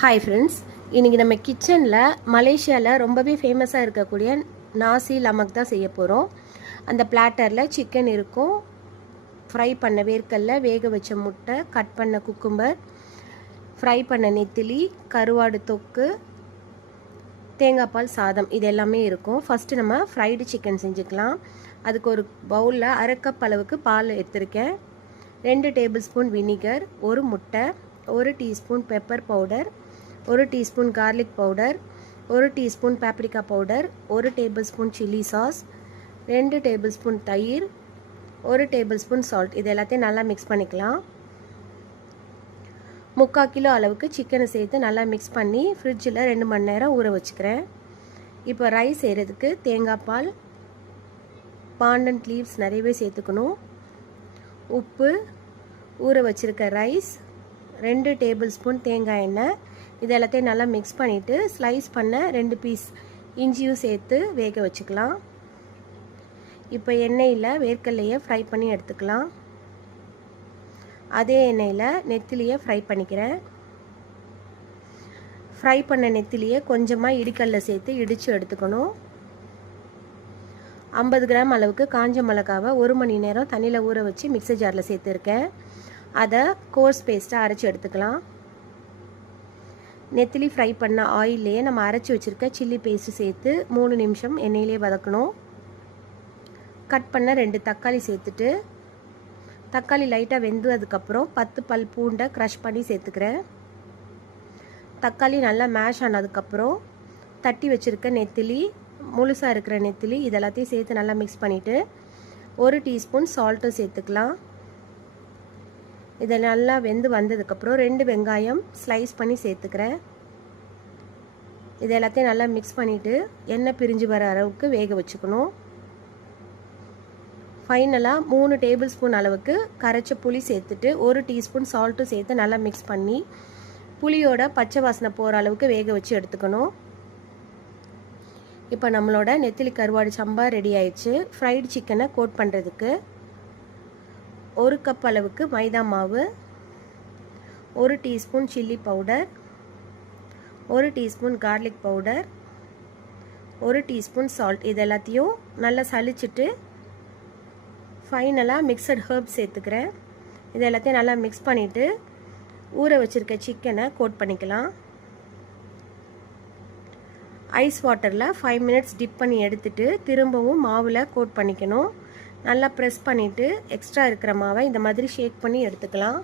Hi friends, இன்றைக்கி நம்ம கிச்சனில் மலேசியாவில் ரொம்பவே ஃபேமஸாக இருக்கக்கூடிய நாசி லமக் தான் செய்ய போகிறோம். அந்த பிளாட்டரில் சிக்கன் இருக்கும், ஃப்ரை பண்ண வேர்க்கடலை, வேக வச்ச முட்டை, கட் பண்ண குக்கும்பர், ஃப்ரை பண்ண நெத்திலி, கருவாடு தொக்கு, தேங்காய் பால் சாதம், இது எல்லாமே இருக்கும். ஃபஸ்ட்டு நம்ம ஃப்ரைடு சிக்கன் செஞ்சுக்கலாம். அதுக்கு ஒரு பவுலில் 1/2 கப் அளவுக்கு பால் எடுத்திருக்கேன், 2 டேபிள் ஸ்பூன் வினிகர், 1 முட்டை, 1 teaspoon pepper powder, 1 teaspoon garlic powder, 1 teaspoon paprika powder, 1 table spoon chilli sauce, 2 table spoon தயிர், 1 டேபிள் ஸ்பூன் சால்ட். இது எல்லாத்தையும் நல்லா மிக்ஸ் பண்ணிக்கலாம். 3/4 கிலோ அளவுக்கு சிக்கனை சேர்த்து நல்லா மிக்ஸ் பண்ணி ஃப்ரிட்ஜில் 2 மணி நேரம் ஊற வச்சுக்கிறேன். இப்போ ரைஸ் செய்கிறதுக்கு தேங்காய் பால், பாண்டன்ட் லீவ்ஸ் நிறையவே சேர்த்துக்கணும், உப்பு, ஊற வச்சுருக்க ரைஸ், 2 டேபிள் ஸ்பூன் தேங்காய் எண்ணெய், இது எல்லாத்தையும் நல்லா மிக்ஸ் பண்ணிவிட்டு ஸ்லைஸ் பண்ண 2 பீஸ் இஞ்சியும் சேர்த்து வேக வச்சுக்கலாம். இப்போ எண்ணெயில் வேர்க்கடலையை ஃப்ரை பண்ணி எடுத்துக்கலாம். அதே எண்ணெயில் நெத்திலியை ஃப்ரை பண்ணிக்கிறேன். ஃப்ரை பண்ண நெத்திலியை கொஞ்சமாக இடிக்கல்ல சேர்த்து இடித்து எடுத்துக்கணும். 50 கிராம் அளவுக்கு காஞ்ச மிளகாவை 1 மணி நேரம் தண்ணியில் ஊற வச்சு மிக்ஸர் ஜாரில் சேர்த்துருக்கேன். அதை கோர்ஸ் பேஸ்ட்டாக அரைச்சி எடுத்துக்கலாம். நெத்திலி ஃப்ரை பண்ண ஆயிலே நம்ம அரைச்சி வச்சுருக்க சில்லி பேஸ்ட்டு சேர்த்து 3 நிமிஷம் எண்ணெயிலே வதக்கணும். கட் பண்ண 2 தக்காளி சேர்த்துட்டு, தக்காளி லைட்டாக வெந்ததுக்கப்புறம் 10 பல் பூண்டை க்ரஷ் பண்ணி சேர்த்துக்கிறேன். தக்காளி நல்லா மேஷ் ஆனதுக்கப்புறம் தட்டி வச்சுருக்க நெத்திலி, முழுசாக இருக்கிற நெத்திலி, இதெல்லாத்தையும் சேர்த்து நல்லா மிக்ஸ் பண்ணிவிட்டு 1 டீஸ்பூன் சால்ட்டும் சேர்த்துக்கலாம். இதை நல்லா வெந்து வந்ததுக்கப்புறம் 2 வெங்காயம் ஸ்லைஸ் பண்ணி சேர்த்துக்கிறேன். இது எல்லாத்தையும் நல்லா மிக்ஸ் பண்ணிவிட்டு எண்ணெய் பிரிஞ்சு வர அளவுக்கு வேக வச்சுக்கணும். ஃபைனலாக 3 டேபிள் ஸ்பூன் அளவுக்கு கரைச்ச புளி சேர்த்துட்டு 1 டீஸ்பூன் சால்ட்டும் சேர்த்து நல்லா மிக்ஸ் பண்ணி புளியோட பச்சை வாசனை போகிற அளவுக்கு வேக வச்சு எடுத்துக்கணும். இப்போ நம்மளோட நெத்திலி கருவாடு சம்பா ரெடி ஆயிடுச்சு. ஃப்ரைடு சிக்கனை கோட் பண்ணுறதுக்கு 1 கப் அளவுக்கு மைதா மாவு, 1 teaspoon chilli powder, 1 teaspoon garlic powder, 1 teaspoon salt, இது எல்லாத்தையும் நல்லா சலிச்சிட்டு ஃபைனலாக மிக்சட் ஹர்ப்ஸ் சேர்த்துக்கிறேன். இது எல்லாத்தையும் நல்லா மிக்ஸ் பண்ணிவிட்டு ஊற வச்சுருக்க சிக்கனை கோட் பண்ணிக்கலாம். ஐஸ் வாட்டரில் 5 மினிட்ஸ் டிப் பண்ணி எடுத்துகிட்டு திரும்பவும் மாவில் கோட் பண்ணிக்கணும். நல்லா ப்ரெஸ் பண்ணிவிட்டு எக்ஸ்ட்ரா இருக்கிற மாவை இந்த மாதிரி ஷேக் பண்ணி எடுத்துக்கலாம்.